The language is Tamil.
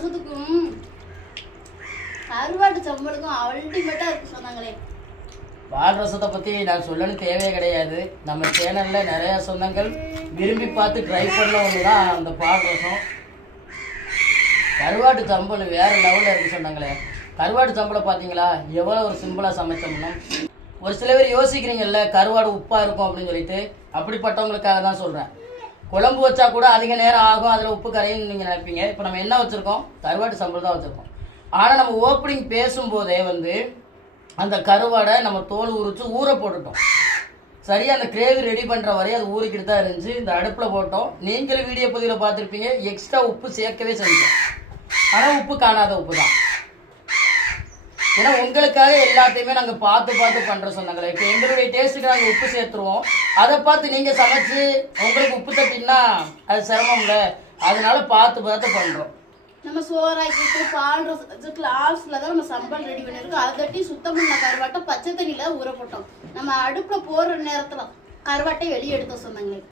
ரசத்துக்கும் கருவாட்டு சம்பளுக்கும் அல்டிமேட்டா இருக்கு சொன்னாங்களே. பால் ரசத்தை பற்றி நான் சொல்லணும் தேவையே கிடையாது. நம்ம சேனலில் நிறையா சொந்தங்கள் விரும்பி பார்த்து ட்ரை பண்ண ஒன்று தான் அந்த பால் ரசம். கருவாட்டு சம்பல் வேறு லெவலில் இருக்குது சொன்னாங்களே. கருவாட்டு சம்பளை பார்த்தீங்களா எவ்வளோ ஒரு சிம்பிளாக சமைச்சோம்னா. ஒரு சில பேர் யோசிக்கிறீங்கல்ல கருவாடு உப்பாக இருக்கும் அப்படின்னு சொல்லிட்டு, அப்படிப்பட்டவங்களுக்காக தான் சொல்கிறேன். குழம்பு வச்சா கூட அதிக நேரம் ஆகும், அதில் உப்பு கரையும் நீங்கள் நினைப்பீங்க. இப்போ நம்ம என்ன வச்சுருக்கோம்? கருவாட்டு சம்பல் தான் வச்சுருக்கோம். ஆனால் நம்ம ஓப்பனிங் பேசும்போதே அந்த கருவாடை நம்ம தோல் உரித்து ஊற போட்டுட்டோம். சரியாக அந்த கிரேவி ரெடி பண்ணுற வரையும் அது ஊறிக்கிட்டு தான் இருந்துச்சு. இந்த அடுப்பில் போட்டோம். நீங்களும் வீடியோ பதிவில் பார்த்துருப்பீங்க, எக்ஸ்ட்ரா உப்பு சேர்க்கவே செஞ்சோம். ஆனால் உப்பு காணாத உப்பு தான். ஏன்னா உங்களுக்காக எல்லாத்தையுமே நாங்கள் பார்த்து பண்ணுற சொன்னாங்களே. இப்போ எங்களுடைய டேஸ்ட்டுக்கு நாங்கள் உப்பு சேர்த்துருவோம். அதை பார்த்து நீங்கள் சமைச்சு உங்களுக்கு உப்பு தட்டினா அது சிரமம்ல. அதனால பார்த்து பண்ணுறோம். நம்ம சோறாக்கிட்டு பால் ரசத்துக்கு லாஸ்ட்ல தான் நம்ம சம்பல் ரெடி பண்ணிருக்கோம். அதை தட்டி சுத்தம் பண்ண கருவாட்டை பச்சை தண்ணியில ஊற போட்டோம். நம்ம அடுப்புல போடுற நேரத்துல கருவாட்டை வெளியே எடுத்து சொன்னாங்களே.